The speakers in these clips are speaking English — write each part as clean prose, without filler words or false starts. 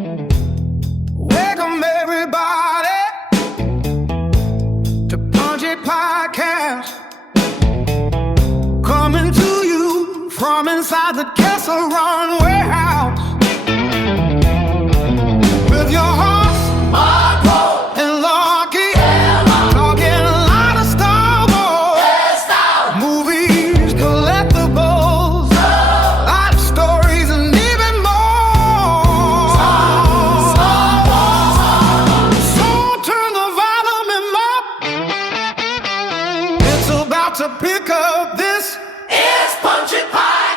Welcome everybody to Punch It Podcast. Coming to you from inside the Kessel Run warehouse. With your hosts, Marco and Lachy. Talking a lot of Star Wars. Movies, collectibles, life stories, and even more. So turn the volume up. It's about to pick up. This is Punch It Podcast.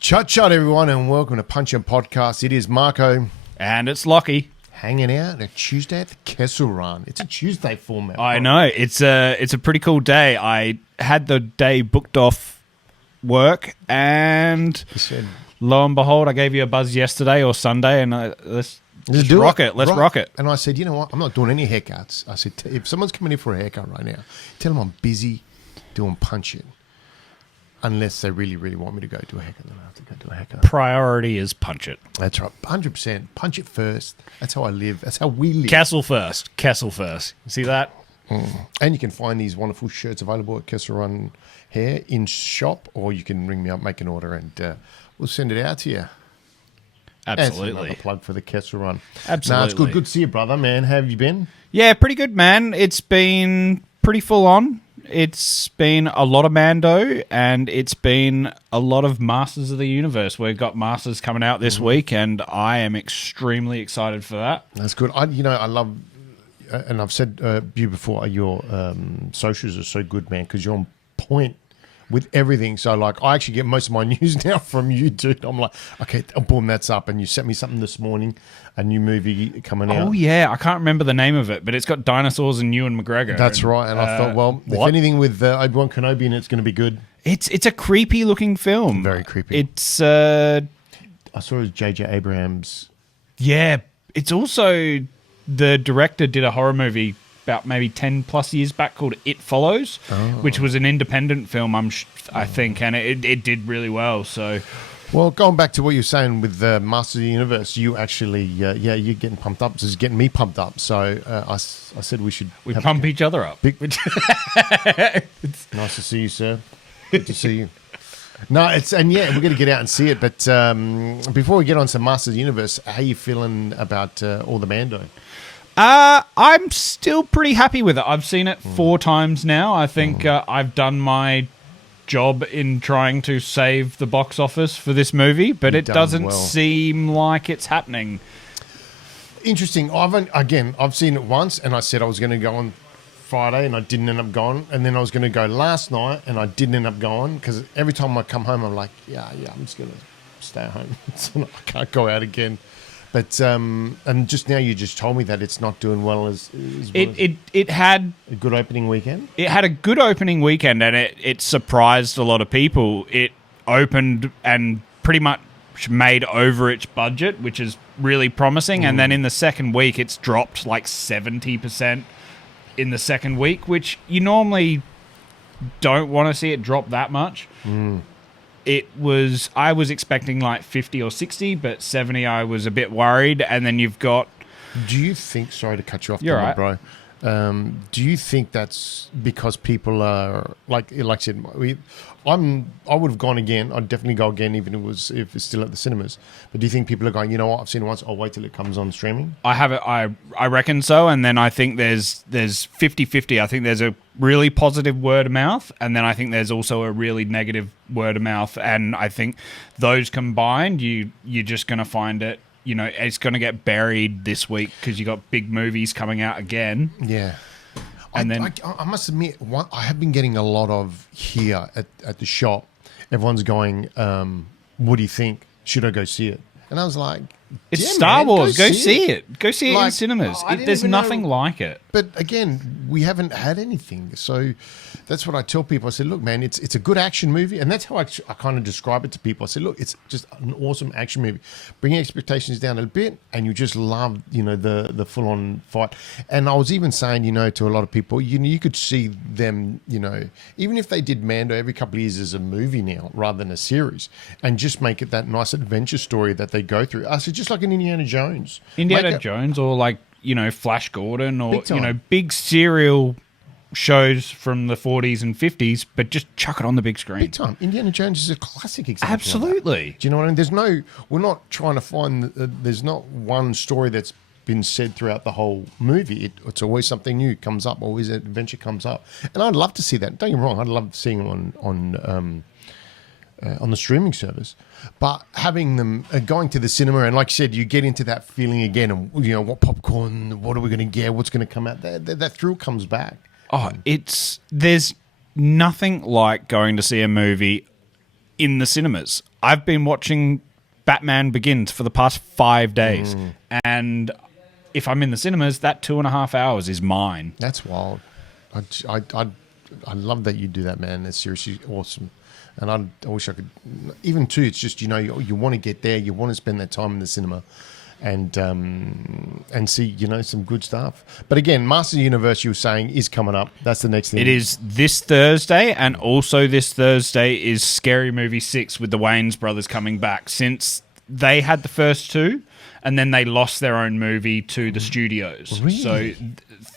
Chut, everyone, and welcome to Punch It Podcast. It is Marco And it's Lachy. hanging out a Tuesday at the Kessel Run. It's a Tuesday format. I know. It's a pretty cool day. I had the day booked off work, and You said, lo and behold, I gave you a buzz yesterday or Sunday, and let's do rock it. Let's Right. rock it. And I said, you know what? I'm not doing any haircuts. I said, if someone's coming in for a haircut right now, tell them I'm busy doing Punch It. Unless they really, really want me to go do a haircut, then I have to go do a haircut. Priority is punch it. That's right. 100%. Punch it first. That's how I live. That's how we live. Kessel first. Kessel first. See that? And you can find these wonderful shirts available at Kessel Run Hair in shop, or you can ring me up, make an order, and we'll send it out to you. And Absolutely. another plug for the Kessel Run. Absolutely. Nah, it's good. Good to see you, brother, man. How have you been? Yeah, pretty good, man. It's been pretty full on. It's been a lot of Mando, and it's been a lot of Masters of the Universe. We've got Masters coming out this week, and I am extremely excited for that. That's good. I love, and I've said to you before, your socials are so good, man, because you're on point with everything. So, like, I actually get most of my news now from you, dude. I'm like, okay, boom, that's up. And you sent me something this morning, a new movie coming out. Oh, yeah. I can't remember the name of it, but it's got dinosaurs and Ewan McGregor. That's right. And I thought, well, if anything with Obi-Wan Kenobi in it's going to be good. It's a creepy looking film. Very creepy. It's, I saw it was J.J. Abrams. yeah. It's also, the director did a horror movie about maybe 10 plus years back called It Follows, which was an independent film, I think, and it did really well. So, Well, going back to what you're saying with Masters of the Universe, you actually, you're getting pumped up. This is getting me pumped up. So I said we should... we pump each other up. Nice to see you, sir. Good to see you. No, we're going to get out and see it. But before we get on to Masters of the Universe, how are you feeling about all the Mando? I'm still pretty happy with it. I've seen it 4 times now. I think I've done my job in trying to save the box office for this movie, but it doesn't seem like it's happening. Interesting. I've seen it once, and I said I was going to go on Friday, and I didn't end up going. And then I was going to go last night, and I didn't end up going, because every time I come home, I'm like, yeah, I'm just going to stay at home. So I can't go out again. But and just now you just told me that it's not doing well as It had a good opening weekend. It had a good opening weekend, and it surprised a lot of people. It opened and pretty much made over its budget, which is really promising. And then in the second week, it's dropped like 70% in the second week, which you normally don't want to see it drop that much. I was expecting like 50 or 60, but 70 I was a bit worried. And then you've got... Do you think, sorry to cut you off, You're right. bro, do you think that's because people are, like I said, I would have gone again. I'd definitely go again, even if it's still at the cinemas. But do you think people are going, you know what, I've seen it once, I'll wait till it comes on streaming? I reckon so, and then I think there's 50-50. I think there's a really positive word of mouth, and then I think there's also a really negative word of mouth, and I think those combined, you're just going to find it, it's going to get buried this week because you got big movies coming out again. Yeah. And I must admit, I have been getting a lot of here at the shop. Everyone's going, what do you think? Should I go see it? And I was like, It's Yeah, Star man, Wars. Go see it. Go see it in Like, cinemas. I didn't There's even know- nothing like it. But again, we haven't had anything. So that's what I tell people. I said, look, man, it's a good action movie. And that's how I kind of describe it to people. I said, look, it's just an awesome action movie. Bring your expectations down a bit and you just love, the full-on fight. And I was even saying, to a lot of people, you could see them, even if they did Mando every couple of years as a movie now rather than a series and just make it that nice adventure story that they go through. I said, just like an Indiana Jones. Indiana Jones or like, Flash Gordon or, Big time. big serial shows from the 40s and 50s, but just chuck it on the big screen. Big time. Indiana Jones is a classic example. of that. Absolutely. Do you know what I mean? We're not trying to find, there's not one story that's been said throughout the whole movie. It's always something new comes up, always an adventure comes up. And I'd love to see that. Don't get me wrong, I'd love seeing them on the streaming service. But having them going to the cinema, and like you said, you get into that feeling again, and what popcorn, what are we going to get, what's going to come out, that thrill comes back. Oh, there's nothing like going to see a movie in the cinemas. I've been watching Batman Begins for the past 5 days, and if I'm in the cinemas, that 2.5 hours is mine. That's wild. I love that you do that, man. That's seriously awesome. And I wish I could. Even too, it's just you want to get there, you want to spend that time in the cinema, and see some good stuff. But again, Masters of the Universe, you were saying, is coming up. That's the next thing. It is this Thursday, and also this Thursday is Scary Movie 6 with the Wayans brothers coming back, since they had the first two, and then they lost their own movie to the studios. Really? So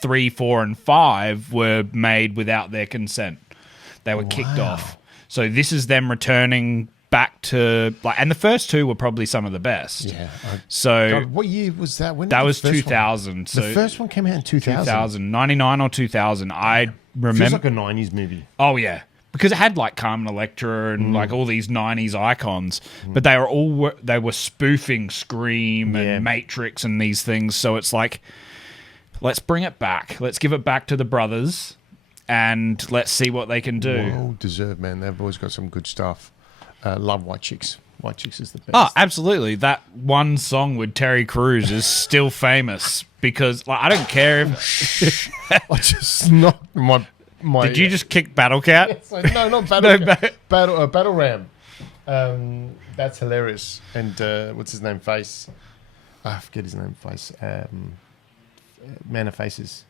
3, 4, and 5 were made without their consent. They were kicked off. So this is them returning back to and the first two were probably some of the best. Yeah. So God, what year was that? When that did was the first 2000. One? So the first one came out in 2000. 99 or 2000. I remember. Feels like a 90s movie. Oh yeah, because it had like Carmen Electra and like all these 90s icons, but they were spoofing Scream and Matrix and these things. So it's like, let's bring it back. Let's give it back to the brothers. And let's see what they can do. Well deserved, man. They've always got some good stuff. Love White Chicks. White Chicks is the best. Oh, absolutely. That one song with Terry Crews is still famous because I don't care if... I just knocked my... Did you just kick Battle Cat? No, not Battle Cat. Battle Ram. That's hilarious. And what's his name? Face. I forget his name. Face. Man of Faces.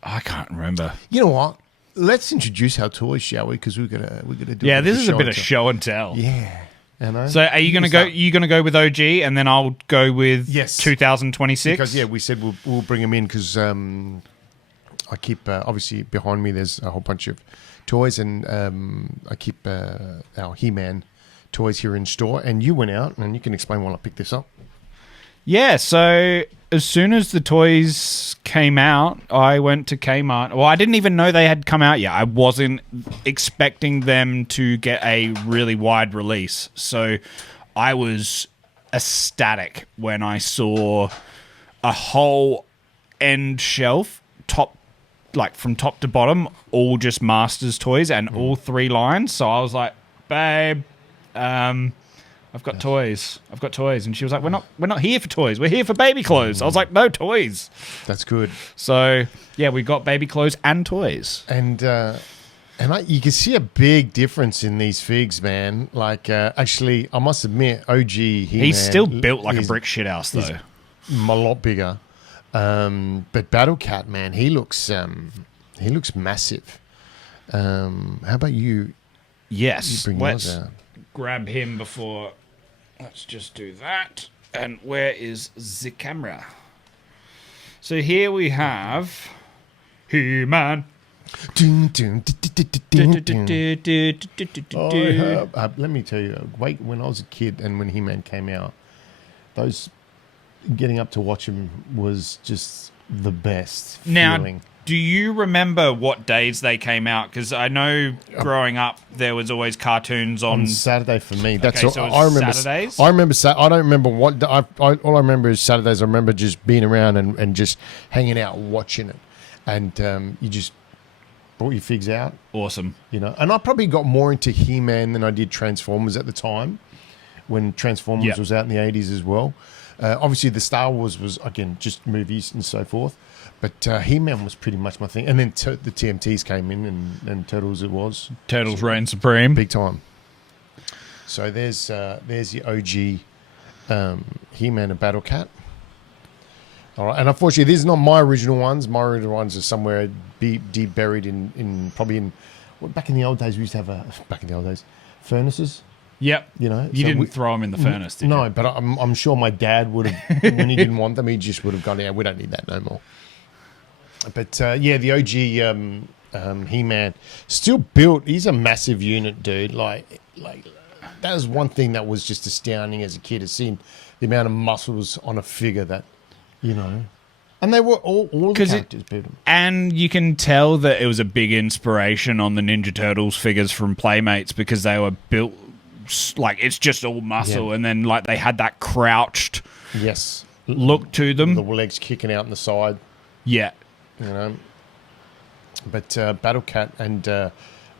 I can't remember. You know what? Let's introduce our toys, shall we? Because we're gonna do. Yeah, this is a bit of show and tell. Yeah, I know. So, are you gonna go? You gonna go with OG, and then I'll go with 2026? Because we said we'll bring them in because I keep obviously behind me. There's a whole bunch of toys, and I keep our He-Man toys here in store. And you went out, and you can explain while I pick this up. Yeah, so as soon as the toys came out, I went to Kmart. Well, I didn't even know they had come out yet. I wasn't expecting them to get a really wide release. So I was ecstatic when I saw a whole end shelf, from top to bottom, all just Masters toys and all 3 lines. So I was like, babe, I've got toys. And she was like, we're not here for toys. We're here for baby clothes. I was like, no toys. That's good. So, yeah, we got baby clothes and toys. And you can see a big difference in these figs, man. Like, actually, I must admit, OG He-Man... He's still built like a brick shithouse, though. A lot bigger. But Battle Cat, man, he looks massive. How about you? Yes. You bring Let's yours out. grab him before... Let's just do that. And where is the camera? So here we have He-Man. Let me tell you, when I was a kid and when He-Man came out, those getting up to watch him was just the best feeling. Now, do you remember what days they came out? Because I know growing up there was always cartoons on Saturday for me. That's okay, all so I remember. Saturdays. I remember. I don't remember what. All I remember is Saturdays. I remember just being around and just hanging out, watching it, and you just brought your figs out. Awesome. And I probably got more into He-Man than I did Transformers at the time, when Transformers was out in the 80s as well. Obviously, the Star Wars was, again, just movies and so forth. But He-Man was pretty much my thing. And then the TMTs came in, and Turtles it was. Turtles reign supreme. Big time. So there's the OG He-Man and Battle Cat. All right, and unfortunately, these are not my original ones. My original ones are somewhere deep buried in back in the old days, we used to have furnaces. Yep. You know, You so didn't throw them in the furnace, did you? No, but I'm sure my dad would have, when he didn't want them, he just would have gone, yeah, we don't need that no more. But the OG He-Man, still built. He's a massive unit, dude. Like that was one thing that was just astounding as a kid, is seeing the amount of muscles on a figure that, you know. And they were all the characters built them. And you can tell that it was a big inspiration on the Ninja Turtles figures from Playmates, because they were built like it's just all muscle, and then like they had that crouched look to them. The legs kicking out in the side. Yeah. You know. But Battle Cat and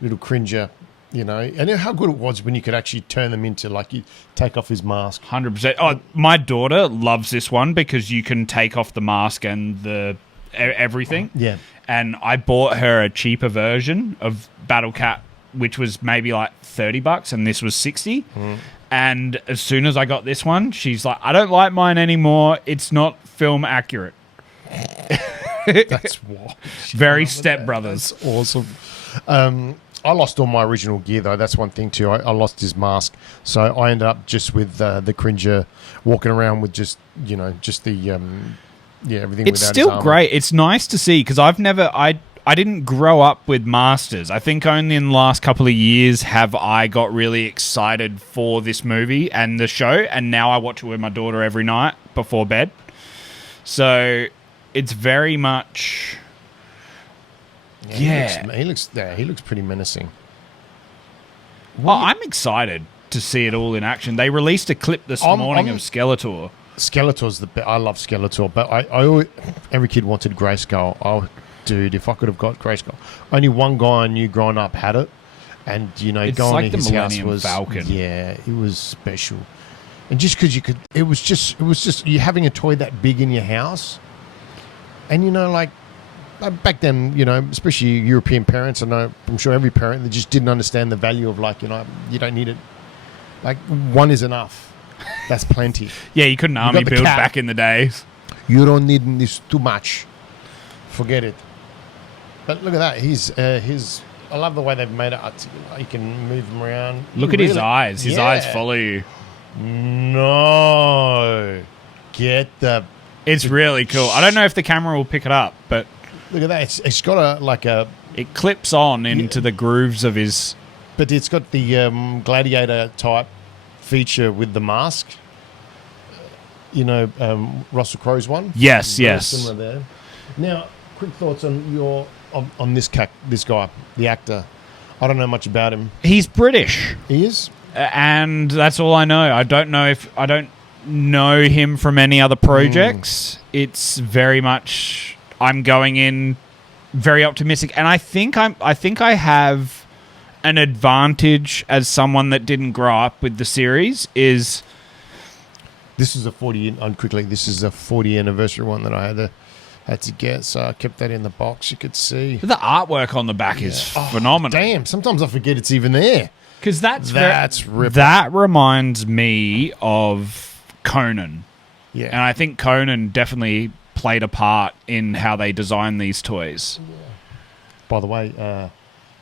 Little Cringer, you know, and how good it was when you could actually turn them into, like, you take off his mask. 100%. Oh, my daughter loves this one because you can take off the mask and the everything. Yeah. And I bought her a cheaper version of Battle Cat, which was maybe like $30, and this was $60. And as soon as I got this one, she's like, I don't like mine anymore. It's not film accurate. That's what. Very Step Brothers. That's awesome. I lost all my original gear, though. That's one thing, too. I lost his mask. So I ended up just with the Cringer walking around with just the, everything It's without still his armor. great. It's nice to see, because I didn't grow up with Masters. I think only in the last couple of years have I got really excited for this movie and the show, and now I watch it with my daughter every night before bed. So it's very much... Yeah. He looks pretty menacing. Well, I'm excited to see it all in action. They released a clip this morning of Skeletor. Skeletor's I love Skeletor, but I always, every kid wanted Grayskull. Oh, dude, if I could have got Grayskull. Only one guy I knew growing up had it, and It's going like to the his house Millennium was Falcon. Yeah, it was special. And just because it was just you having a toy that big in your house, and like. Back then, especially European parents, I'm sure every parent, they just didn't understand the value of, like, you don't need it. Like, one is enough. That's plenty. Yeah, you couldn't army build back in the days. You don't need this too much. Forget it. But look at that. I love the way they've made it. You can move him around. Look at his eyes. His eyes follow you. No. It's really cool. I don't know if the camera will pick it up, but... Look at that. It's got It clips on into the grooves of his... But it's got the gladiator type feature with the mask. Russell Crowe's one. Yes. Similar there. Now, quick thoughts on this guy, the actor. I don't know much about him. He's British. He is? And that's all I know. I don't know him from any other projects. It's very much... I'm going in very optimistic, and I think I have an advantage as someone that didn't grow up with the series. This is a 40 anniversary one that I had to get, so I kept that in the box. You could see The artwork on the back is phenomenal. Damn, sometimes I forget it's even there. Because ripping. That reminds me of Conan. Yeah, And I think Conan definitely played a part in how they designed these toys. By the way,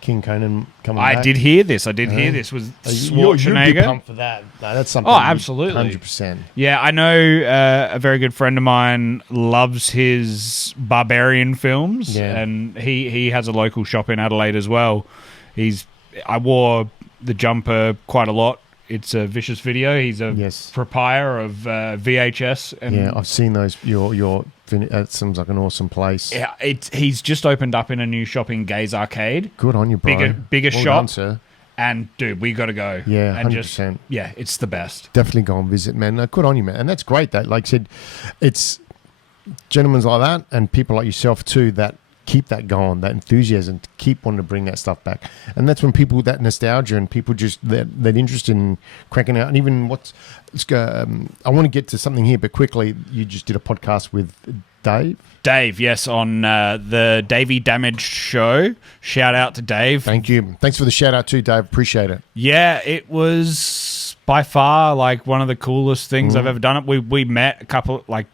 King Conan coming back. I did hear this. Was Schwarzenegger. You'd be pumped for that. No, that's something. Oh, absolutely. 100%. Yeah, I know a very good friend of mine loves his barbarian films, and he has a local shop in Adelaide as well. I wore the jumper quite a lot. It's a Vicious Video. He's a proprietor of VHS. And I've seen those. It seems like an awesome place. Yeah, he's just opened up in a new shop in Gaze Arcade. Good on you, bro. Bigger well shop. done, sir. And, dude, we got to go. Yeah, and 100%. It's the best. Definitely go and visit, man. Good on you, man. And that's great. That, like I said, it's gentlemen like that and people like yourself, too, that keep that going, that enthusiasm, to keep wanting to bring that stuff back. And that's when people, that nostalgia and people just that interest in cranking out. And even I want to get to something here, but quickly, you just did a podcast with Dave. Dave, yes, on the Davey Damage show. Shout out to Dave. Thank you. Thanks for the shout out too, Dave. Appreciate it. Yeah, it was by far like one of the coolest things I've ever done. We met a couple, like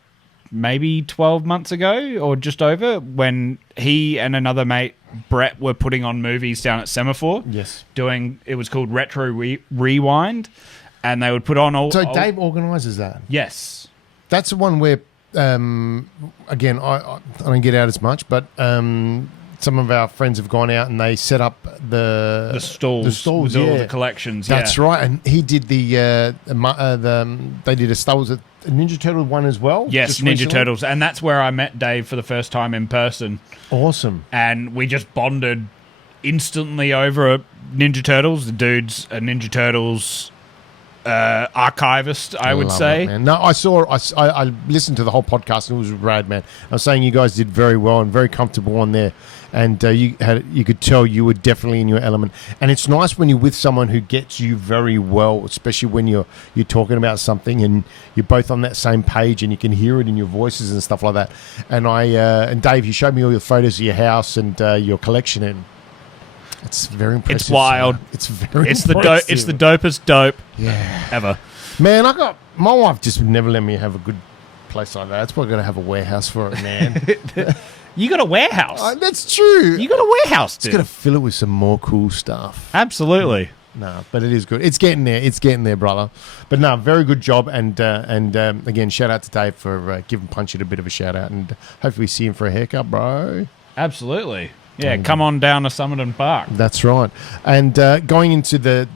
maybe 12 months ago or just over, when he and another mate, Brett, were putting on movies down at Semaphore. Yes. It was called Retro Rewind, and they would put on all... So Dave organises that? Yes. That's the one where, again, I don't get out as much, but some of our friends have gone out and they set up the stalls with all the collections. That's right. And he did they did a Star Wars, a Ninja Turtle one as well. Yes, Ninja recently. Turtles, and that's where I met Dave for the first time in person. Awesome. And we just bonded instantly over Ninja Turtles. The dude's a Ninja Turtles archivist, I would say. It, man. No, I listened to the whole podcast and it was rad, man. I was saying you guys did very well and very comfortable on there, and you could tell you were definitely in your element. And it's nice when you're with someone who gets you very well, especially when you're talking about something and you're both on that same page and you can hear it in your voices and stuff like that. And and Dave, you showed me all your photos of your house and your collection, and it's very impressive. It's wild. It's very It's impressive. it's the dopest dope ever. Man, my wife just would never let me have a good place like that. That's why I got to have a warehouse for it, man. You got a warehouse. That's true. You got a warehouse, dude. Just got to fill it with some more cool stuff. Absolutely. No, but it is good. It's getting there. It's getting there, brother. But no, very good job. And again, shout out to Dave for giving Punchy a bit of a shout out. And hopefully see him for a haircut, bro. Absolutely. Yeah, come on down to SOMERTON Park. That's right. And going into the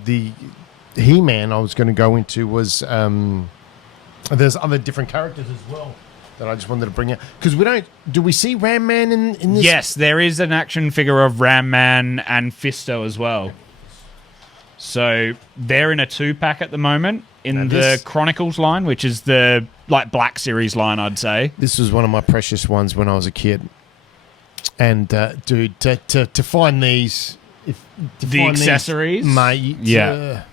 He-Man I was going to go into was there's other different characters as well that I just wanted to bring out. Because do we see Ram Man in this? Yes, there is an action figure of Ram Man and Fisto as well. So they're in a 2-pack at the moment in the Chronicles line, which is the Black Series line, I'd say. This was one of my precious ones when I was a kid. And dude, to find these, accessories, mate, yeah,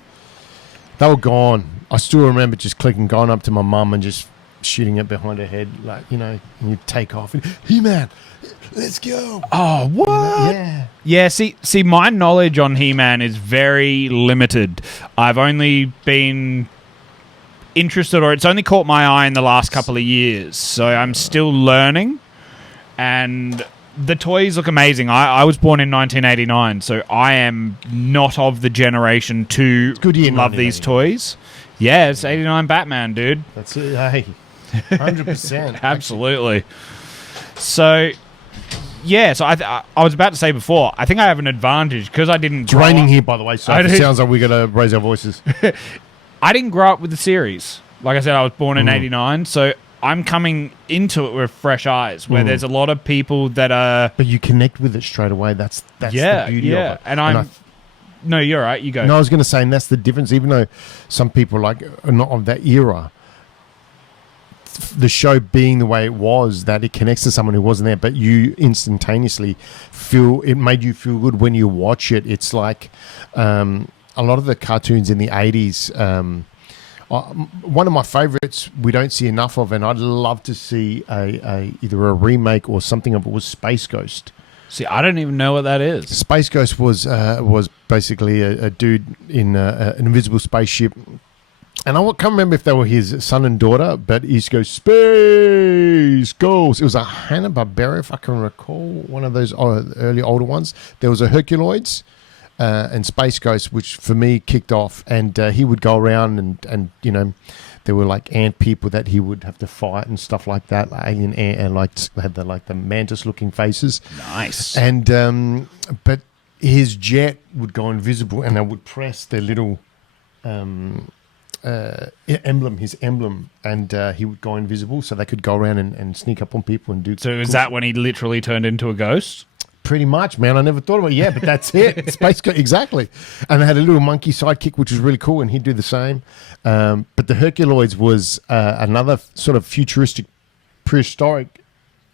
they were gone. I still remember just going up to my mum and just shooting it behind her head, and you take off. And, He-Man, let's go. Oh, what? Yeah. See, my knowledge on He-Man is very limited. I've only been interested, or it's only caught my eye in the last couple of years. So I'm still learning, and the toys look amazing. I was born in 1989, so I am not of the generation to love these toys. Yeah, it's 89 Batman, dude. That's it. Hey, 100%. Absolutely. So, yeah, so I was about to say before, I think I have an advantage because I didn't It's raining here, by the way, so it sounds like we got to raise our voices. I didn't grow up with the series. Like I said, I was born in 89, so I'm coming into it with fresh eyes, where there's a lot of people that are... But you connect with it straight away. That's the beauty of it. And no, you're right. You go. No, I was going to say, and that's the difference. Even though some people are not of that era, the show being the way it was, that it connects to someone who wasn't there, but you instantaneously it made you feel good when you watch it. It's like a lot of the cartoons in the 80s... one of my favourites we don't see enough of, and I'd love to see either a remake or something of it, was Space Ghost. See, I don't even know what that is. Space Ghost was basically a dude in an invisible spaceship, and I can't remember if they were his son and daughter, but he used to go, Space Ghost. It was a Hanna-Barbera, if I can recall, one of those early older ones. There was a Herculoids. And Space Ghost, which for me kicked off, and he would go around and there were like ant people that he would have to fight and stuff like that, like alien ant, and had the mantis looking faces. Nice. And but his jet would go invisible, and they would press their little emblem, his emblem, and he would go invisible, so they could go around and sneak up on people and do. So is that when he literally turned into a ghost? Pretty much, man. I never thought about it. Yeah, but that's it. Space Ghost, exactly. And they had a little monkey sidekick, which was really cool, and he'd do the same. But the Herculoids was another sort of futuristic, prehistoric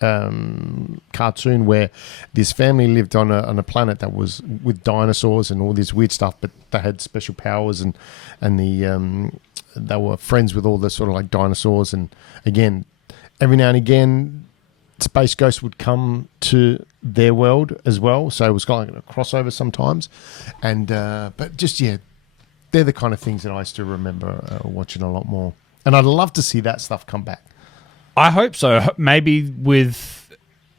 cartoon where this family lived on a planet that was with dinosaurs and all this weird stuff, but they had special powers and they were friends with all the sort of like dinosaurs. And again, every now and again, Space Ghost would come to their world as well. So it was kind of like a crossover sometimes. And but just, yeah, they're the kind of things that I used to remember watching a lot more. And I'd love to see that stuff come back. I hope so. Maybe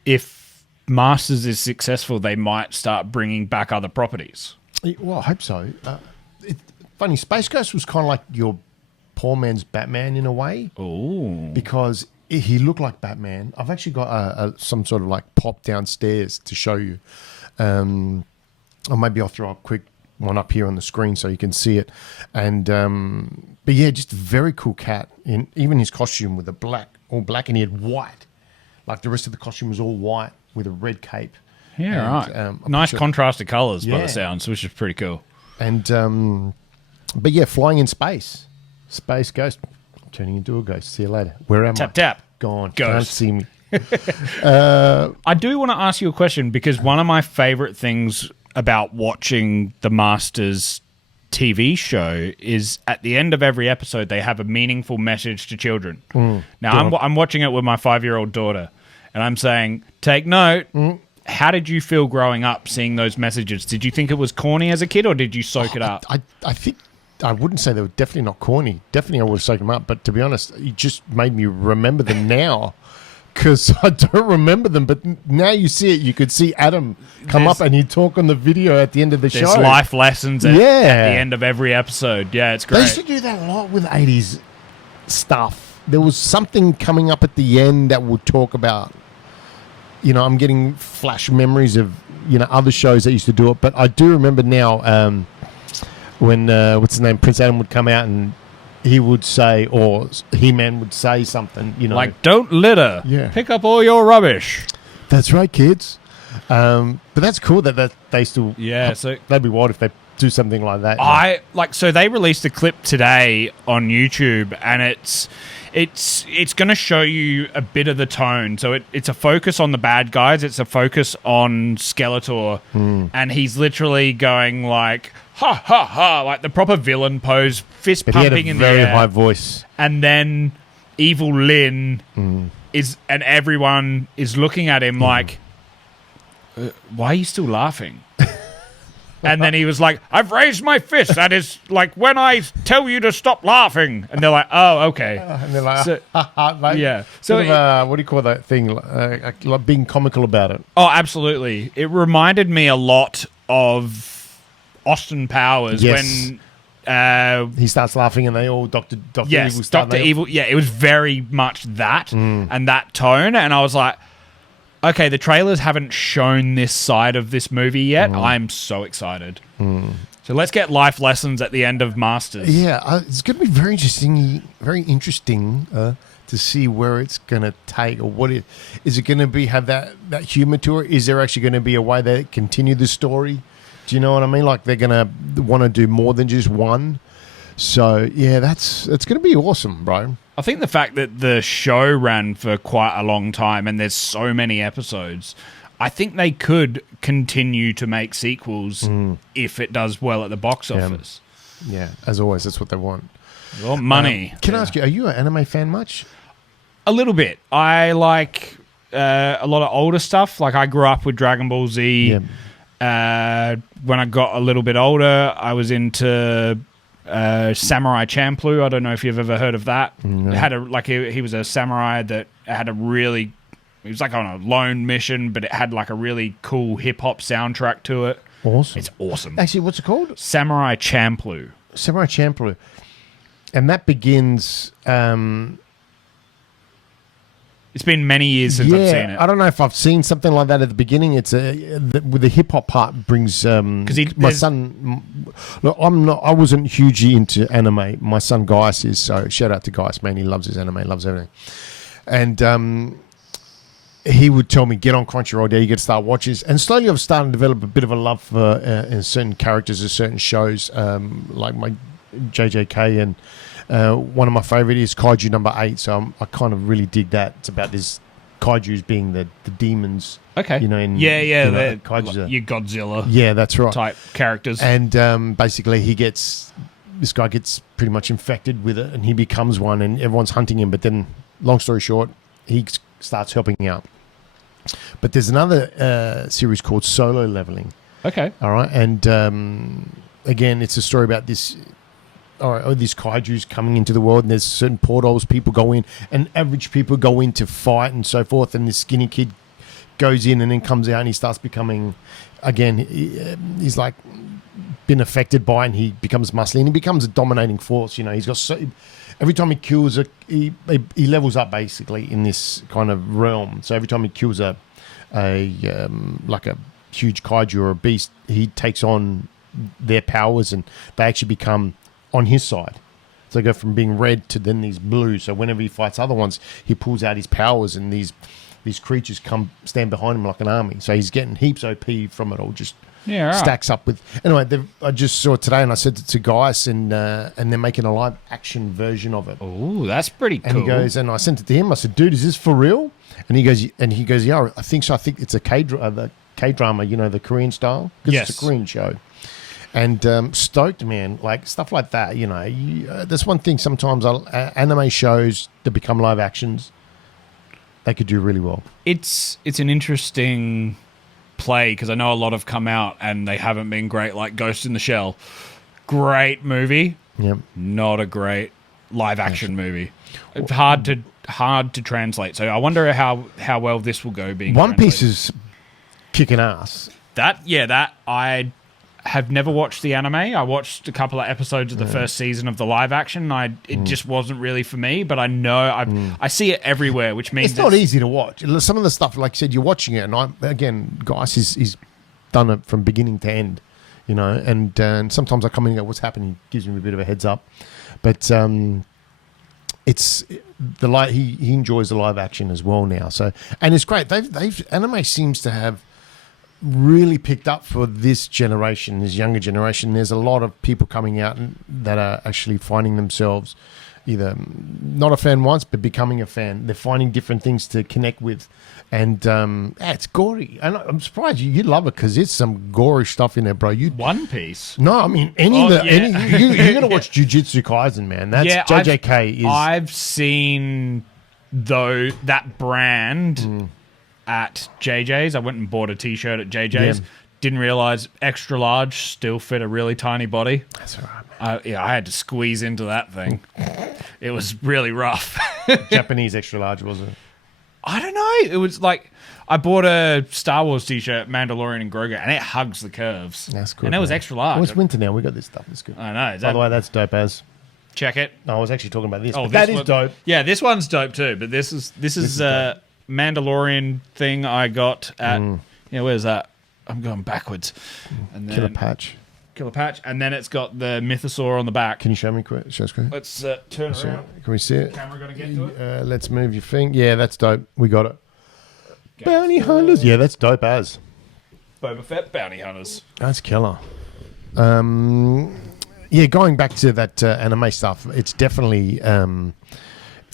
if Masters is successful, they might start bringing back other properties. Well, I hope so. Funny, Space Ghost was kind of like your poor man's Batman in a way. Oh, because he looked like Batman. I've actually got some sort of like pop downstairs to show you. Or maybe I'll throw a quick one up here on the screen so you can see it. And but yeah, just a very cool cat. Even his costume with all black, and he had white. Like the rest of the costume was all white with a red cape. Yeah, and, right. Nice contrasted colours by the sounds, which is pretty cool. And but yeah, flying in space. Space Ghost. I'm turning into a ghost. See you later. Where am I? Tap. Gone. Ghost. Can't see me. I do want to ask you a question because one of my favourite things about watching the Masters TV show is at the end of every episode they have a meaningful message to children. Now I'm watching it with my 5-year-old daughter, and I'm saying, take note. How did you feel growing up seeing those messages? Did you think it was corny as a kid, or did you soak it up? I think I wouldn't say they were definitely not corny. Definitely I would have soaked them up, but to be honest, it just made me remember them now. Because I don't remember them, but now you see it. You could see Adam come up and he'd talk on the video at the end of the show. There's life lessons at the end of every episode. Yeah, it's great. They used to do that a lot with 80s stuff. There was something coming up at the end that would talk about, I'm getting flash memories of, other shows that used to do it. But I do remember now when, what's his name, Prince Adam would come out and he would say, or He-Man would say something, like, don't litter. Yeah. Pick up all your rubbish. That's right, kids. But that's cool that they still... Yeah, so... That'd be wild if they do something like that. So they released a clip today on YouTube, and it's going to show you a bit of the tone. So it's a focus on the bad guys. It's a focus on Skeletor. And he's literally going like... ha ha ha, like the proper villain pose, fist pumping in the air. Very high voice. And then evil Lynn and everyone is looking at him like, why are you still laughing? And then he was like, I've raised my fist. That is like when I tell you to stop laughing. And they're like, oh, okay. And they're like, so, like yeah. So what do you call that thing? Like being comical about it. Oh, absolutely. It reminded me a lot of Austin Powers when he starts laughing and they all Dr. Evil Dr. Evil. Yeah, it was very much that and that tone. And I was like, okay, the trailers haven't shown this side of this movie yet. I'm so excited. So let's get life lessons at the end of Masters. Yeah, it's going to be very interesting to see where it's going to take, or what it is. It going to be have that humor to it? Is there actually going to be a way they continue the story? Do you know what I mean? Like they're going to want to do more than just one. So yeah, it's going to be awesome, bro. I think the fact that the show ran for quite a long time and there's so many episodes, I think they could continue to make sequels if it does well at the box office. Yeah, as always, that's what they want. Well, money. Can I ask you, are you an anime fan much? A little bit. I like a lot of older stuff. Like I grew up with Dragon Ball Z. Yeah. When I got a little bit older, I was into... Samurai Champloo. I don't know if you've ever heard of that. No. It had he was a samurai that had he was like on a lone mission, but it had like a really cool hip hop soundtrack to it. Awesome. It's awesome. Actually, what's it called? Samurai Champloo. Samurai Champloo. And that begins... It's been many years since I've seen it. I don't know if I've seen something like that at the beginning. It's with the hip hop part brings my son. Look, I wasn't hugely into anime. My son Gaius is, so shout out to Gaius, man. He loves his anime, loves everything. And he would tell me, get on Crunchyroll, there you get to start watching. And slowly I've started to develop a bit of a love for in certain characters of certain shows, like my JJK and. One of my favourite is Kaiju number 8, so I kind of really dig that. It's about this Kaijus being the demons. Okay. You know, in, they're kaijus your Godzilla yeah, that's right. type characters. And basically, this guy gets pretty much infected with it, and he becomes one, and everyone's hunting him. But then, long story short, he starts helping out. But there's another series called Solo Leveling. Okay. All right, and again, it's a story about this. These kaijus coming into the world, and there's certain portals people go in, and average people go in to fight and so forth. And this skinny kid goes in and then comes out, and he starts becoming, again, he's like been affected by it, and he becomes muscly, and he becomes a dominating force. You know, he's got every time he kills he levels up basically in this kind of realm. So every time he kills like a huge kaiju or a beast, he takes on their powers, and they actually become on his side. So they go from being red to then these blue. So whenever he fights other ones, he pulls out his powers, and these creatures come stand behind him like an army. So he's getting heaps OP from it all. Just stacks up with. Anyway, I just saw it today, and I sent it to guys, and they're making a live action version of it. Oh, that's pretty cool. And he goes, and I sent it to him. I said, "Dude, is this for real?" And he goes, "Yeah, I think so. I think it's a the K-drama, you know, the Korean style, because yes. It's a Korean show." And stoked, man, like stuff like that. You know, that's one thing. Sometimes anime shows that become live actions, they could do really well. It's an interesting play, because I know a lot have come out and they haven't been great, like Ghost in the Shell. Great movie. Yep. Not a great live action movie. It's hard to translate. So I wonder how well this will go being One translated. Piece is kicking ass. That I have never watched the anime. I watched a couple of episodes of the first season of the live action. It just wasn't really for me, but I know I see it everywhere, which means it's not easy to watch. Some of the stuff, like you said, you're watching it, and guys, he's done it from beginning to end, you know. And sometimes I come in and go, "What's happening?" He gives me a bit of a heads up, but it's he enjoys the live action as well now. So, and it's great. Anime seems to have really picked up for this generation, this younger generation. There's a lot of people coming out that are actually finding themselves either not a fan once, but becoming a fan. They're finding different things to connect with, and it's gory. And I'm surprised you love it, because it's some gory stuff in there, bro. One Piece. No, I mean you're gonna watch Jujutsu Kaisen, man. That's JJK. I've seen that brand. At JJ's. I went and bought a t-shirt at JJ's. Yeah. Didn't realize extra large still fit a really tiny body. That's all right, man. I had to squeeze into that thing. It was really rough. Japanese extra large, was it? I don't know. It was like, I bought a Star Wars t-shirt, Mandalorian and Grogu, and it hugs the curves. That's good. And it was extra large. Well, it's winter now. We got this stuff. It's good. I know. By the way, that's dope as. Check it. No, I was actually talking about this. Oh, but that is dope. Yeah, this one's dope too. But this is Mandalorian thing I got at where's that? I'm going backwards. And then Killer Patch, and then it's got the Mythosaur on the back. Can you show me quick? Show us quick. Let's turn around. Can we see it? Camera gonna get to it. Let's move your thing. Yeah, that's dope. We got it. Bounty Hunters. Yeah, that's dope as. Boba Fett Bounty Hunters. That's killer. Yeah, going back to that anime stuff, it's definitely.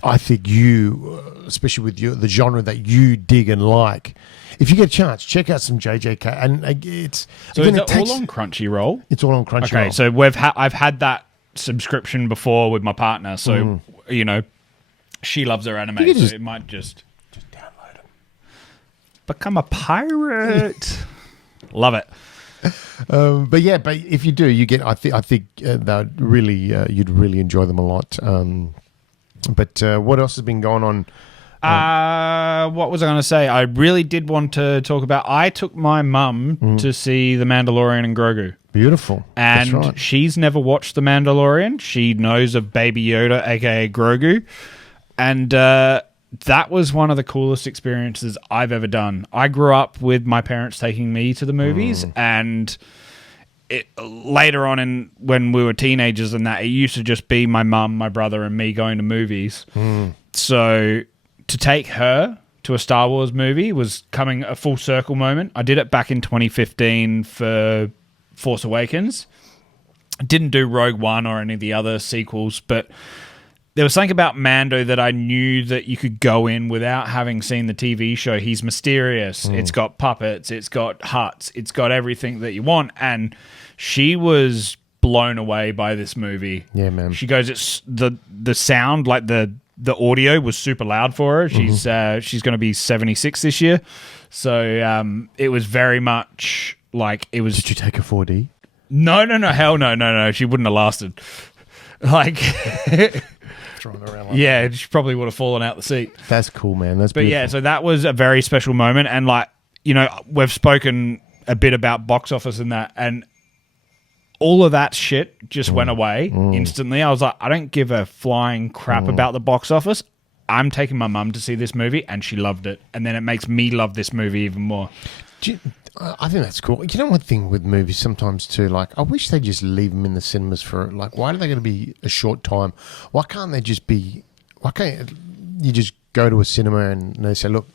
I think you, especially with the genre that you dig and like, if you get a chance, check out some JJK. And it's so again, is it all on Crunchyroll? It's all on Crunchyroll. Okay, so I've had that subscription before with my partner, so you know, she loves her anime, so it might just download it. Become a pirate. Love it. But if you do, you get. I think that really you'd really enjoy them a lot. But what else has been going on? What was I going to say? I really did want to talk about. I took my mum to see The Mandalorian and Grogu. Beautiful. And that's right. She's never watched The Mandalorian. She knows of Baby Yoda, aka Grogu. And that was one of the coolest experiences I've ever done. I grew up with my parents taking me to the movies, and later on when we were teenagers and that, it used to just be my mum, my brother, and me going to movies. So to take her to a Star Wars movie was coming a full circle moment. I did it back in 2015 for Force Awakens. I didn't do Rogue One or any of the other sequels, but there was something about Mando that I knew that you could go in without having seen the TV show. He's mysterious. It's got puppets. It's got huts. It's got everything that you want. And she was blown away by this movie. Yeah, man. She goes, it's the sound, like the audio was super loud for her. She's going to be 76 this year. So it was very much like it was. Did you take a 4D? No, hell no. She wouldn't have lasted. Like, Throwing around like yeah, she probably would have fallen out the seat. That's cool, man. That's But beautiful. yeah, so that was a very special moment. And like, you know, we've spoken a bit about box office and that, and all of that shit just went away instantly. I was like, I don't give a flying crap about the box office. I'm taking my mum to see this movie, and she loved it. And then it makes me love this movie even more. I think that's cool. You know, one thing with movies sometimes too, like, I wish they just leave them in the cinemas for, like, why are they going to be a short time? Why can't they just be, why can't you just go to a cinema and they say, look,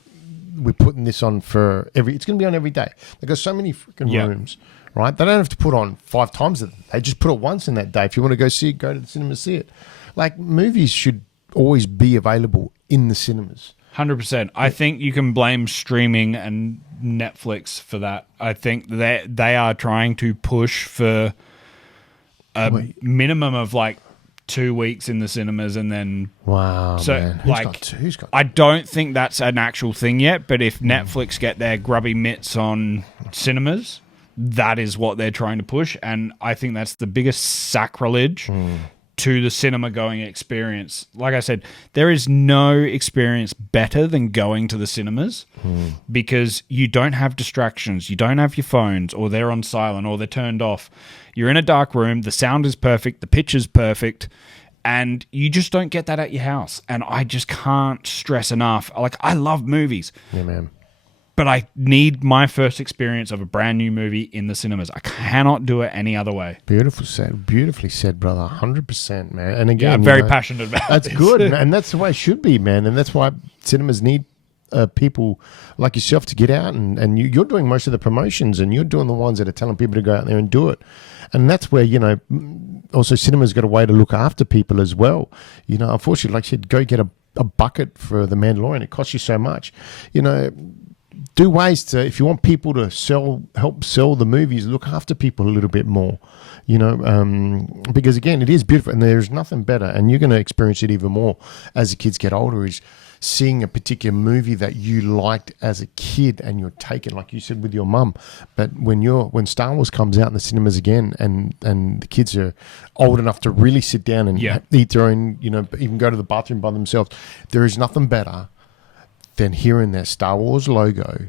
we're putting this on for it's going to be on every day. They've got so many freaking rooms, right? They don't have to put on 5 times. They just put it once in that day. If you want to go see it, go to the cinema, see it. Like, movies should always be available in the cinemas. 100%. I think you can blame streaming and Netflix for that. I think they are trying to push for a minimum of like 2 weeks in the cinemas, and then wow, so man. Who's got I don't think that's an actual thing yet, but if Netflix get their grubby mitts on cinemas, that is what they're trying to push, and I think that's the biggest sacrilege to the cinema going experience. Like I said, there is no experience better than going to the cinemas because you don't have distractions. You don't have your phones, or they're on silent, or they're turned off. You're in a dark room. The sound is perfect. The pitch is perfect. And you just don't get that at your house. And I just can't stress enough. Like, I love movies. Yeah, man. But I need my first experience of a brand new movie in the cinemas. I cannot do it any other way. Beautifully said, brother. 100%, man. And again, I'm very passionate about that's this. good, and that's the way it should be, man. And that's why cinemas need people like yourself to get out, and you're doing most of the promotions, and you're doing the ones that are telling people to go out there and do it. And that's where, you know, also cinemas got a way to look after people as well. You know, unfortunately, like you said, go get a bucket for The Mandalorian. It costs you so much. You know, do ways to, if you want people to help sell the movies, look after people a little bit more, you know, because again, it is beautiful and there's nothing better, and you're going to experience it even more as the kids get older, is seeing a particular movie that you liked as a kid and you're taken, like you said, with your mum. But when Star Wars comes out in the cinemas again, and the kids are old enough to really sit down and eat their own, you know, even go to the bathroom by themselves, there is nothing better than hearing that Star Wars logo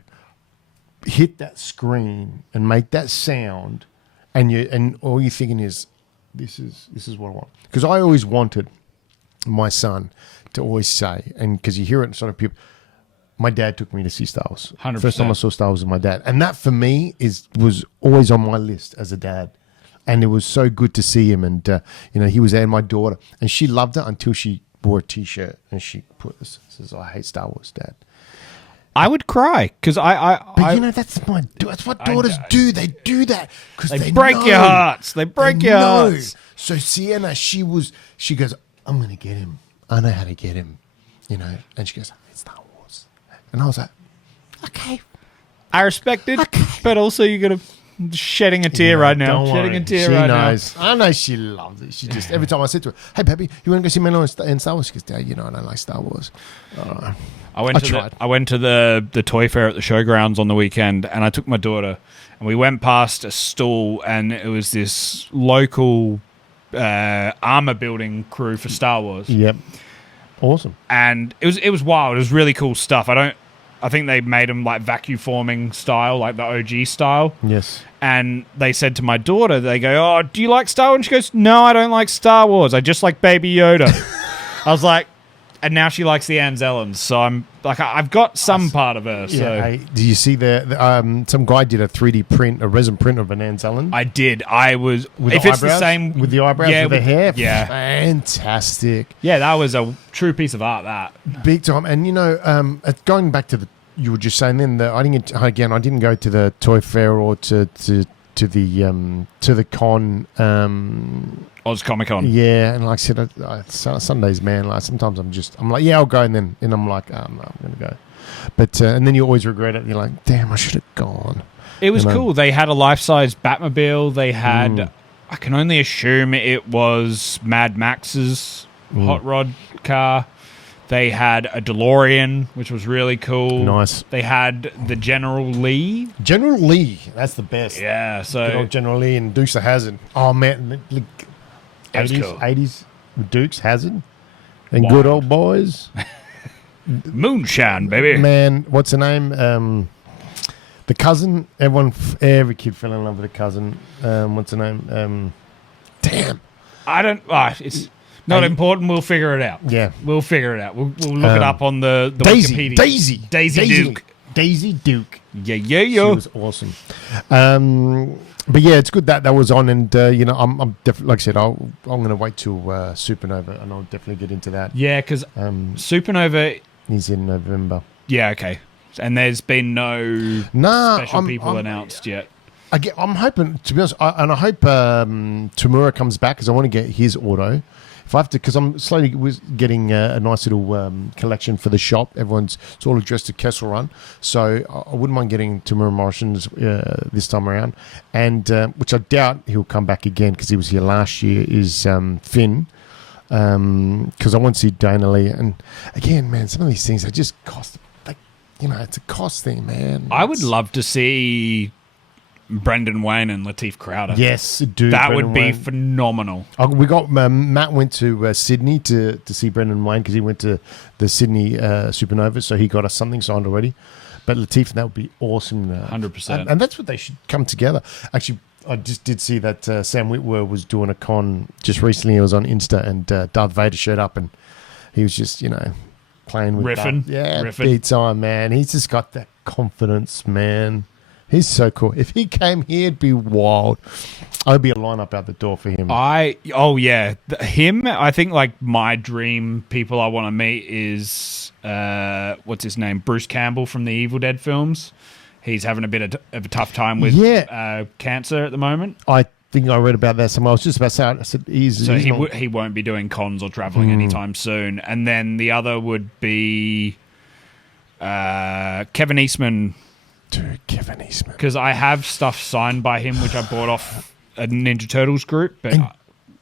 hit that screen and make that sound, and all you're thinking is, this is what I want. Because I always wanted my son to always say, and because you hear it in sort of people, my dad took me to see Star Wars. 100%. First time I saw Star Wars with my dad, and that for me was always on my list as a dad. And it was so good to see him, and you know, he was there, and my daughter, and she loved it until she wore a T-shirt and she put this, says, "I hate Star Wars, Dad." I would cry because But you know, that's what daughters do. They do that because they break your hearts. They break your hearts. So Sienna, she goes, "I'm gonna get him. I know how to get him," you know. And she goes, "It's Star Wars," and I was like, "Okay, I respect it, but also you're gonna shedding a tear right now. Shedding a tear right now. I know she loves it. She just, every time I said to her, "Hey, baby, you want to go see Mandalorian in Star Wars?" She goes, "Dad, you know I don't like Star Wars." I went to the toy fair at the showgrounds on the weekend, and I took my daughter, and we went past a stall, and it was this local armor building crew for Star Wars. Yep, awesome. And it was wild. It was really cool stuff. I think they made them like vacuum forming style, like the OG style. Yes. And they said to my daughter, they go, "Oh, do you like Star Wars?" And she goes, "No, I don't like Star Wars. I just like Baby Yoda." I was like, and now she likes the Anzellans. So I'm like, I've got some part of her. So. Yeah. Hey, do you see some guy did a 3D print, a resin print of an Anzellan? I did. I was, with if the it's eyebrows? the same. With the eyebrows, with the hair? Yeah. Fantastic. Yeah, that was a true piece of art, that. Big time. And, you know, going back to you were just saying then that I didn't go to the toy fair or to the con. Oz Comic Con. Yeah, and like I said, Sundays, man. Like sometimes I'm like, yeah, I'll go, and then I'm like, oh, no, I'm gonna go. But and then you always regret it. You're like, damn, I should have gone. It was cool. They had a life-size Batmobile. They had, I can only assume it was Mad Max's hot rod car. They had a DeLorean, which was really cool. Nice. They had the General Lee. General Lee, that's the best. Yeah, Good so old General Lee and Dukes of Hazzard. Oh man, It was 80s, cool. 80s Dukes Hazzard and Wild. good old boys. moonshine, baby. Man, what's her name? The cousin. Every kid fell in love with the cousin. What's her name? Damn. I don't. It's not important. We'll figure it out. Yeah. We'll figure it out. We'll look it up on the Wikipedia. Daisy Duke. Daisy Duke. Yeah, She was awesome. But yeah, it's good that was on, and I'm definitely, like I said, I'm going to wait till Supernova, and I'll definitely get into that. Yeah, because Supernova. He's in November. Yeah, okay. And there's been no special people announced yet. I'm hoping, to be honest, I hope Tamura comes back because I want to get his auto. If I have to, because I'm slowly getting a nice little collection for the shop. It's all addressed to Kessel Run, so I wouldn't mind getting Tamura Morrison's this time around, and which I doubt he'll come back again because he was here last year. Is Finn. Because I want to see Dana Lee, and again, man, some of these things they just cost. It's a cost thing, man. I would love to see Brendan Wayne and Lateef Crowder. Yes, dude, that Brendan would be Wayne. phenomenal. We got Matt went to Sydney to see Brendan Wayne because he went to the Sydney Supernova, so he got us something signed already. But Lateef, that would be awesome. 100%. And that's what they should come together. Actually, I just did see that Sam Witwer was doing a con just recently. It was on Insta, and Darth Vader showed up, and he was just, playing with Riffing. Riffing. Big time, man. He's just got that confidence, man. He's so cool. If he came here, it'd be wild. I'd be a lineup out the door for him. Him, I think like my dream people I want to meet is, what's his name? Bruce Campbell from the Evil Dead films. He's having a bit of a tough time with cancer at the moment. I think I read about that somewhere. I was just about to say, I said, he won't be doing cons or traveling anytime soon. And then the other would be Kevin Eastman. Dude, Kevin Eastman. Because I have stuff signed by him, which I bought off a Ninja Turtles group, but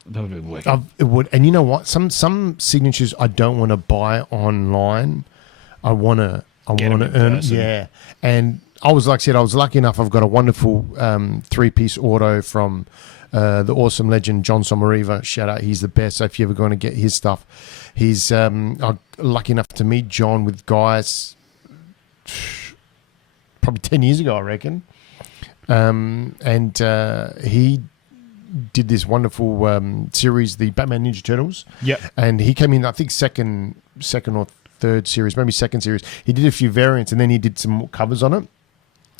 that would be wicked. It would. And you know what? Some signatures I don't want to buy online. I want to earn. Yeah. And I was lucky enough. I've got a wonderful 3-piece auto from the awesome legend John Somariva. Shout out, he's the best. So if you're ever going to get his stuff, he's I'm lucky enough to meet John with guys probably 10 years ago, I reckon. And he did this wonderful series, the Batman Ninja Turtles. Yep. And he came in, I think, second or third series, maybe second series. He did a few variants, and then he did some more covers on it.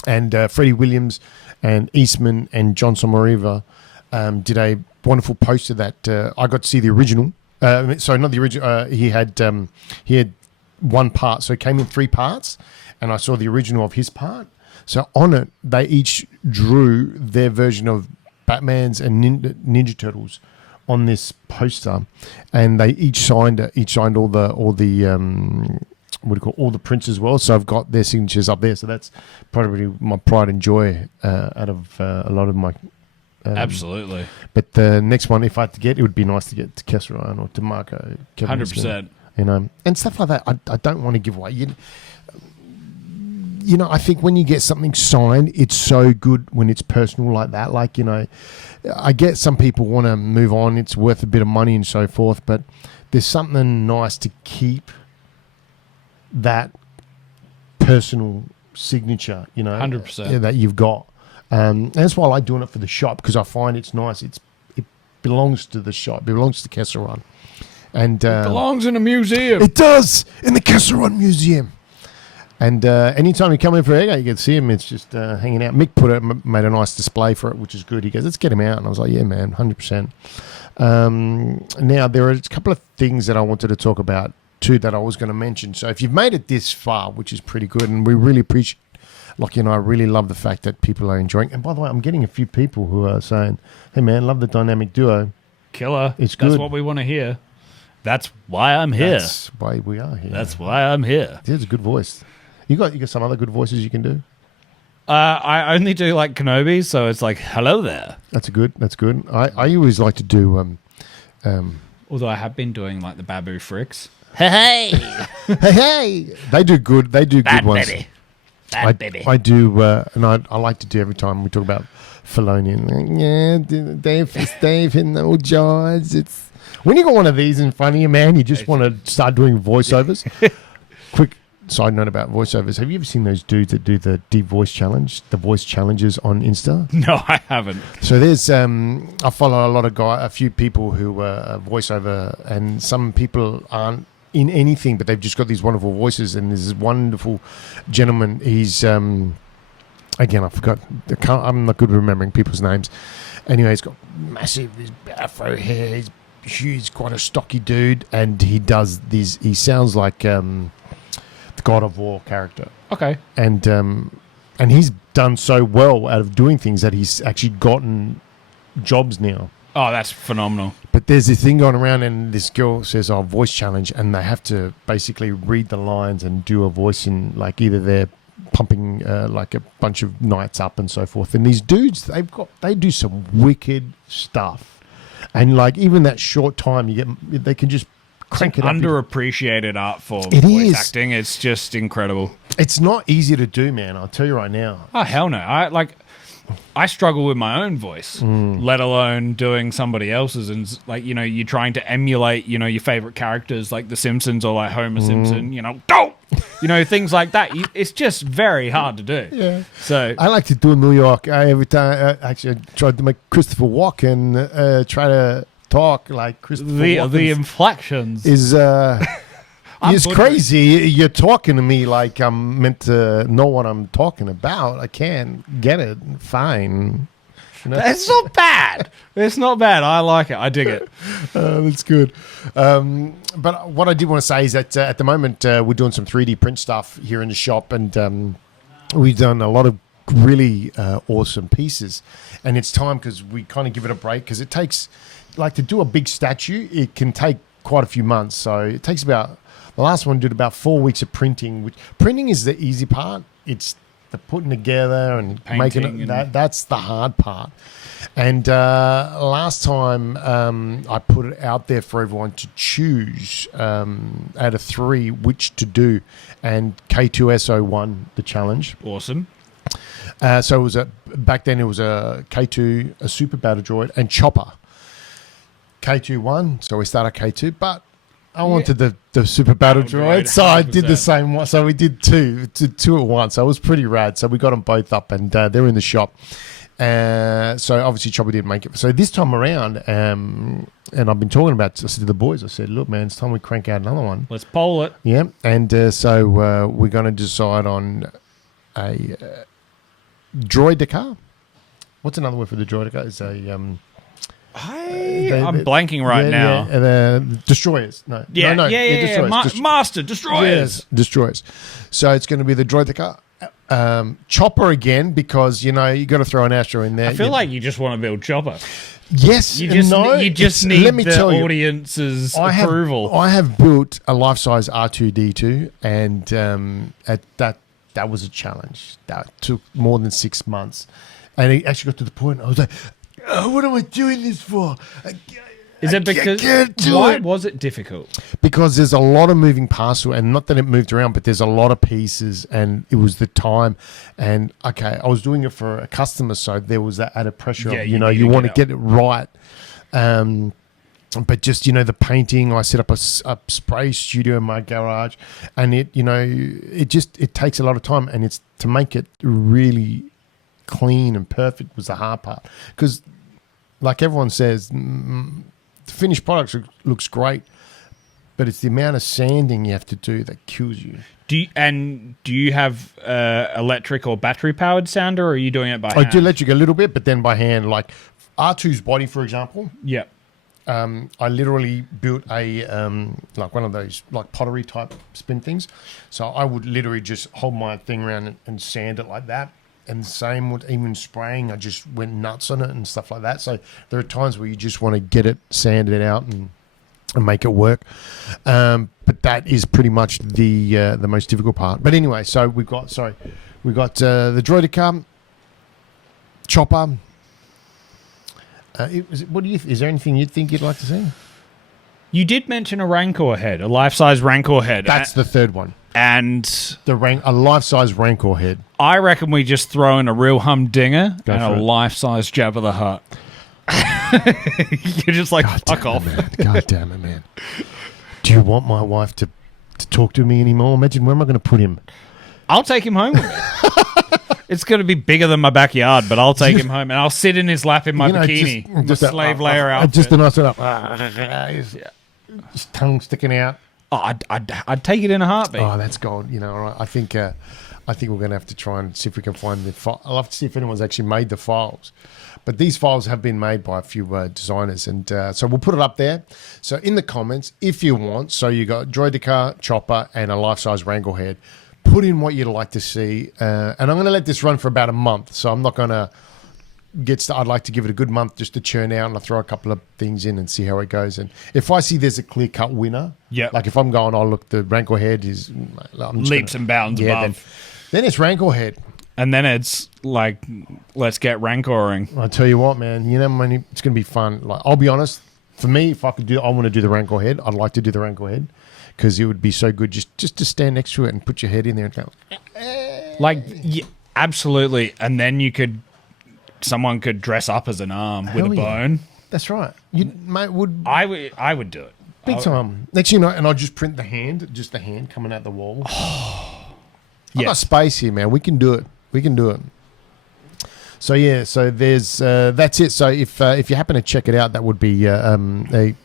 And Freddie Williams and Eastman and John Somariva did a wonderful poster that I got to see the original. Sorry, not the original. He had one part, so it came in 3 parts, and I saw the original of his part. So on it, they each drew their version of Batman's and Ninja Turtles on this poster, and they each signed it. Each signed all the all the prints as well. So I've got their signatures up there. So that's probably my pride and joy out of a lot of my. Absolutely. But the next one, if I had to get, it would be nice to get to Kessel Run or to Marco. 100%. And stuff like that. I don't want to give away. I think when you get something signed, it's so good when it's personal like that. Like, I get some people want to move on. It's worth a bit of money and so forth. But there's something nice to keep that personal signature, 100%. that you've got. And that's why I like doing it for the shop, because I find it's nice. It belongs to the shop. It belongs to Kessel Run. And It belongs in a museum. It does, in the Kessel Run Museum. And anytime you come in for Ego, you can see him. It's just hanging out. Mick made a nice display for it, which is good. He goes, let's get him out. And I was like, yeah, man, 100%. Now, there are a couple of things that I wanted to talk about, too, that I was going to mention. So if you've made it this far, which is pretty good, and we really appreciate Lachy and I really love the fact that people are enjoying. And by the way, I'm getting a few people who are saying, "Hey man, love the dynamic duo." Killer. It's That's good. what we want to hear. That's why I'm here. That's why we are here. That's why I'm here. It's a good voice. You got some other good voices you can do. I only do like Kenobi, so it's like, hello there. That's good. I always like to do. Although I have been doing like the Babu Fricks. Hey, they do good. They do Bad good ones. baby. Bad baby. I do, and I like to do every time we talk about Filoni. And, yeah, Dave hitting the old jaws. It's when you got one of these in front of you, man. You just want to start doing voiceovers. Quick side note about voiceovers: have you ever seen those dudes that do the deep voice challenge, the voice challenges on Insta? No, I haven't. So there's, I follow a few people who are voiceover, and some people aren't in anything, but they've just got these wonderful voices. And there's this wonderful gentleman. He's again, I forgot. I'm not good at remembering people's names. Anyway, he's got massive afro hair. He's huge, he's quite a stocky dude, and he does these. He sounds like the God of War character. Okay. And he's done so well out of doing things that he's actually gotten jobs now. Oh, that's phenomenal. But there's this thing going around, and this girl says, "Oh, voice challenge," and they have to basically read the lines and do a voice in, like, either they're pumping like a bunch of nights up and so forth. And these dudes, they do some wicked stuff, and like even that short time they can just crank it up. Underappreciated art form. It voice is. acting. It's just incredible. It's not easy to do, man. I'll tell you right now. Oh hell no! I struggle with my own voice, let alone doing somebody else's. And like, you know, you're trying to emulate, you know, your favorite characters like The Simpsons or like Homer Simpson, you know, go, you know, things like that. It's just very hard to do. Yeah. So I like to do New York. Every time, actually, I tried to make Christopher Walken try to talk like Christopher Walken. the inflections Is it's butchering. crazy. You're talking to me like I'm meant to know what I'm talking about. I can't get it. Fine. You know? It's not bad. It's not bad. I like it. I dig it. That's good. But what I did want to say is that at the moment we're doing some 3D print stuff here in the shop, and we've done a lot of really awesome pieces. And it's time because we kind of give it a break because it takes, like, to do a big statue, it can take quite a few months. So it takes about, the last one did about 4 weeks of printing, which printing is the easy part. It's the putting together and Painting making it, and- that's the hard part. And last time I put it out there for everyone to choose out of 3 which to do, and K2SO won the challenge. Awesome. So it was back then it was a K2, a Super Battle Droid, and Chopper. K2 won, so we started K2, but I wanted the Super Battle Battle Droid, Droid, so I did the 100%. same one. So we did two at once. So it was pretty rad. So we got them both up, and they're in the shop. So obviously Chopper didn't make it. So this time around, and I've been talking about, I said to the boys, I said, look, man, it's time we crank out another one. Let's poll it. Yeah, and so we're going to decide on a droidica. What's another word for the droidica? It's a I'm blanking right now. Destroyers. No. Yeah, no, destroyers. Master destroyers. Yes, destroyers. So it's going to be the droidica. Chopper again, because, you know, you got to throw an Astro in there. I feel like you just want to build Chopper. Yes, You just no. you just Let need me the tell you, audience's approval. I have built a life-size R2D2, and that was a challenge. That took more than 6 months, and it actually got to the point I was like, oh, "What am I doing this for?" Is it because can't do why it. was it difficult? Because there's a lot of moving parts, and not that it moved around, but there's a lot of pieces, and it was the time. And okay, I was doing it for a customer, so there was that added pressure. Yeah, of, you you need you to want to get get it right. But just, you know, the painting, I set up a spray studio in my garage, and it takes a lot of time, and it's to make it really clean and perfect was the hard part. Because, like everyone says, the finished product looks great, but it's the amount of sanding you have to do that kills you. Do you have electric or battery powered sander, or are you doing it by hand? I do electric a little bit, but then by hand. Like R2's body, for example, Yeah. I literally built a like one of those like pottery type spin things. So I would literally just hold my thing around and sand it like that. And same with even spraying, I just went nuts on it and stuff like that. So there are times where you just want to get it sanded out and make it work. But that is pretty much the most difficult part. But anyway, so we got the Droidica chopper. Is there anything you'd think you'd like to see? You did mention a Rancor head, a life-size Rancor head. That's the third one. And A life-size Rancor head. I reckon we just throw in a real humdinger and a for it. life-size Jabba the Hutt. You're just like, fuck off. God damn it, man. Do you want my wife to talk to me anymore? Imagine where am I going to put him? I'll take him home with me. It's going to be bigger than my backyard, but I'll take him home and I'll sit in his lap in my bikini. Just my slave layer outfit. Just a nice one. His tongue sticking out. Oh, I'd take it in a heartbeat. Oh, that's gold. All right. I think we're going to have to try and see if we can find the file. I'll have to see if anyone's actually made the files. But these files have been made by a few designers. And so we'll put it up there. So in the comments, if you want, so you got Droidica, chopper, and a life-size Wrangle head, put in what you'd like to see. And I'm going to let this run for about a month. So I'm not going to I'd like to give it a good month just to churn out, and I'll throw a couple of things in and see how it goes. And if I see there's a clear-cut winner, like if I'm going, oh, look, the Rancor head is... leaps and bounds above. Then it's Rancor head. And then it's like, let's get Rancoring. I tell you what, man, it's going to be fun. Like, I'll be honest, for me, if I want to do the Rancor head, I'd like to do the Rancor head because it would be so good just to stand next to it and put your head in there and go... Yeah, absolutely. And then someone could dress up as an arm with a bone. That's right. I would do it. Big time. Next thing you know, and I'll just print the hand coming out the wall. I've got space here, man. We can do it. So yeah, that's it. So if you happen to check it out, that would be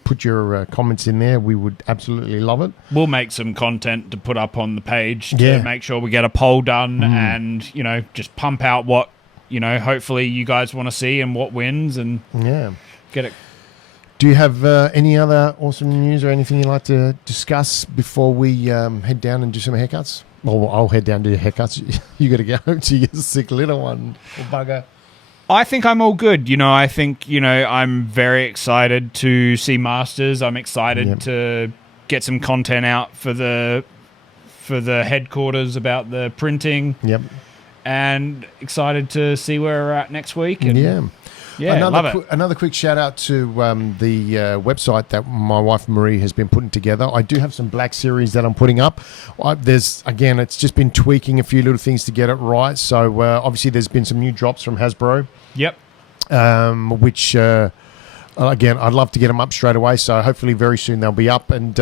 put your comments in there. We would absolutely love it. We'll make some content to put up on the page to make sure we get a poll done and just pump out what hopefully you guys want to see and what wins and get it. Do you have any other awesome news or anything you'd like to discuss before we head down and do some haircuts? Well, I'll head down to your haircuts. You got to go home to your sick little one, bugger. I think I'm all good. I think, I'm very excited to see Masters. I'm excited to get some content out for the headquarters about the printing. Yep. And excited to see where we're at next week. And love it. Another quick shout out to the website that my wife Marie has been putting together. I do have some Black Series that I'm putting up. It's just been tweaking a few little things to get it right. So obviously there's been some new drops from Hasbro. Yep. Which again, I'd love to get them up straight away. So hopefully very soon they'll be up. And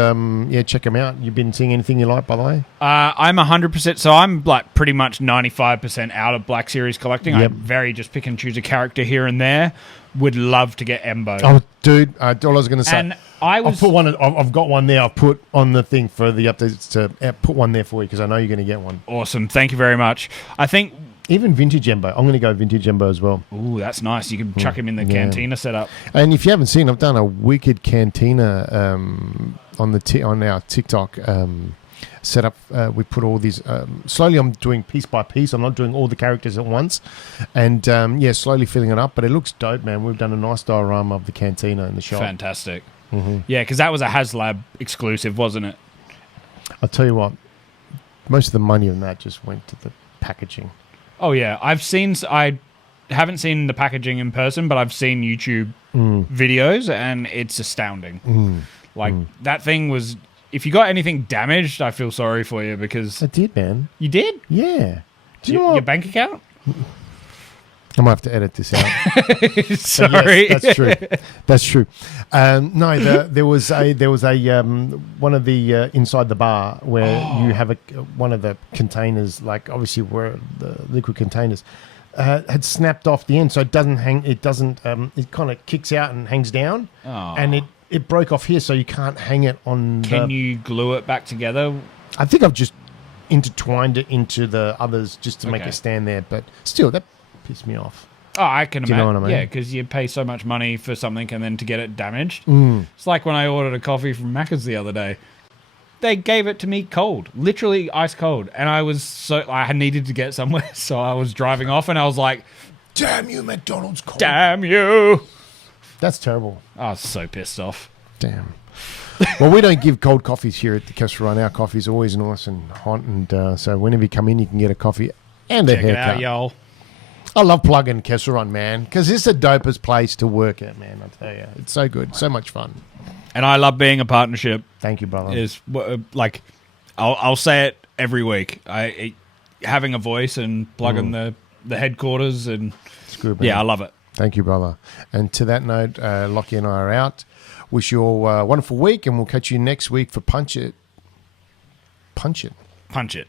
check them out. You've been seeing anything you like, by the way? I'm 100%. So I'm like pretty much 95% out of Black Series collecting. Yep. I very just pick and choose a character here and there. Would love to get Embo. Oh, dude, all I was going to say. And I've put one. I've got one there. I've put on the thing for the updates to put one there for you because I know you're going to get one. Awesome. Thank you very much. I think... Even vintage Embo. I'm going to go vintage Embo as well. Ooh, that's nice. You can chuck him in the cantina setup. And if you haven't seen, I've done a wicked cantina on our TikTok setup. We put all these... slowly I'm doing piece by piece. I'm not doing all the characters at once. And slowly filling it up. But it looks dope, man. We've done a nice diorama of the cantina in the shop. Fantastic. Mm-hmm. Yeah, because that was a HasLab exclusive, wasn't it? I'll tell you what. Most of the money on that just went to the packaging. Oh, yeah. I haven't seen the packaging in person, but I've seen YouTube videos, and it's astounding. That thing was... If you got anything damaged, I feel sorry for you because... I did, man. You did? Yeah. Do you know your bank account? I might have to edit this out. Sorry. Yes, that's true. No, there was a one of the inside the bar where you have one of the containers, like obviously where the liquid containers had snapped off the end, so it doesn't hang. It doesn't. It kind of kicks out and hangs down, and it broke off here, so you can't hang it on. Can you glue it back together? I think I've just intertwined it into the others just to make it stand there, but still that pissed me off. Oh, I can Do you imagine. know what I mean? Yeah, because you pay so much money for something and then to get it damaged. It's like when I ordered a coffee from Macca's the other day. They gave it to me cold, literally ice cold. And I needed to get somewhere. So I was driving off and I was like, Damn you, McDonald's cold. damn you. That's terrible. I was so pissed off. Damn. Well, we don't give cold coffees here at the Kessel Run. Our coffee's always nice and hot. And so whenever you come in, you can get a coffee and a Check it haircut. out, y'all. I love plugging Kessel Run, man, because it's the dopest place to work at, man. I tell you, it's so good, so much fun. And I love being a partnership. Thank you, brother. Is like, I'll say it every week. Having a voice and plugging the headquarters and Good, man. yeah, I love it. Thank you, brother. And to that note, Lachy and I are out. Wish you all a wonderful week, and we'll catch you next week for Punch It. Punch It. Punch it.